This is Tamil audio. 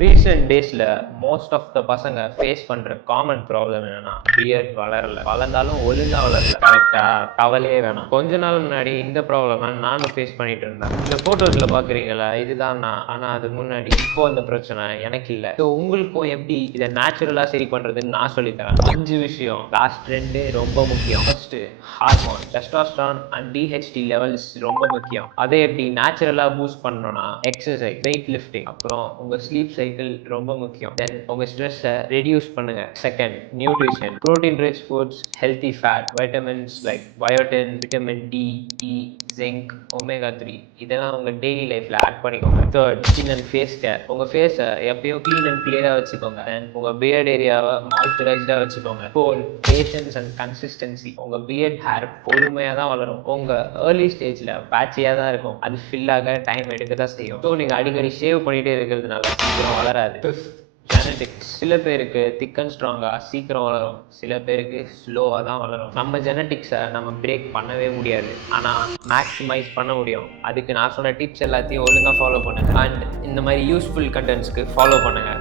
ரீசெண்ட் டேஸ்ல மோஸ்ட் ஆஃப் த பசங்க ஃபேஸ் பண்ற காமன் ப்ராப்ளம் என்னன்னா பியர்ட் வளரல, வளர்ந்தாலும் ஒழுங்கா வளரல. கரெக்டா? கவலையே வேணாம். கொஞ்ச நாள் முன்னாடி இந்த ப்ராப்ளம் நானும் ஃபேஸ் பண்ணிட்டு இருந்தேன். இந்த போட்டோஸ்ல பாக்குறீங்களா, இதுதான் நான். ஆனா அது முன்னாடி இப்போ இந்த பிரச்சனை எனக்கு இல்லை. ஸோ உங்களுக்கும் எப்படி இதை நேச்சுரலா சரி பண்றதுன்னு நான் சொல்லித்தரேன். 5 விஷயம். லாஸ்ட் 2 ரொம்ப முக்கியம். First, hormone testosterone and DHT levels ரொம்ப முக்கியம். அதை எப்படி நேச்சுரலா பூஸ்ட் பண்ணணும்னா எக்ஸசைஸ், வெயிட் லிஃப்டிங், அப்புறம் உங்க ஸ்லீப் சைக்கிள் ரொம்ப முக்கியம். தென் உங்க ஸ்ட்ரெஸ்ஸை ரெடியூஸ் பண்ணுங்க. Second, nutrition, protein rich foods, healthy fat, vitamins like biotin, vitamin D, E, zinc, omega 3 இதெல்லாம் உங்க டெய்லி லைஃப்ல ஆட் பண்ணிக்கோங்க. Third, skin and face care. உங்க ஃபேஸை எப்பயும் க்ளீன் அண்ட் கிளியரா வச்சுக்கோங்க. அண்ட் உங்க பியர்ட் ஏரியாவை மாய்ஸ்சரைஸ்டா வச்சுக்கோங்க. Fourth, patience and consistency. உங்க பியர்ட் ஹேர் பொறுமையா தான் வளரும். உங்க ஏர்லி ஸ்டேஜ்ல பேட்சியா தான் இருக்கும். அது ஃபில் ஆக டைம் எடுக்க தான் செய்யும். ஸோ நீங்க அடிக்கடி ஷேவ் பண்ணிட்டே இருக்கிறதுனால சீக்கிரம் வளராது. Fifth, genetics. சில பேருக்கு திக் அண்ட் ஸ்ட்ராங்கா சீக்கிரம் வளரும், சில பேருக்கு ஸ்லோவாக தான் வளரும். நம்ம ஜெனடிக்ஸை நம்ம பிரேக் பண்ணவே முடியாது, ஆனால் மேக்ஸிமைஸ் பண்ண முடியும். அதுக்கு நான் சொன்ன டிப்ஸ் எல்லாத்தையும் ஒழுங்காக ஃபாலோ பண்ணுங்க. அண்ட் இந்த மாதிரி யூஸ்ஃபுல் கண்டென்ட்ஸ்க்கு ஃபாலோ பண்ணுங்க.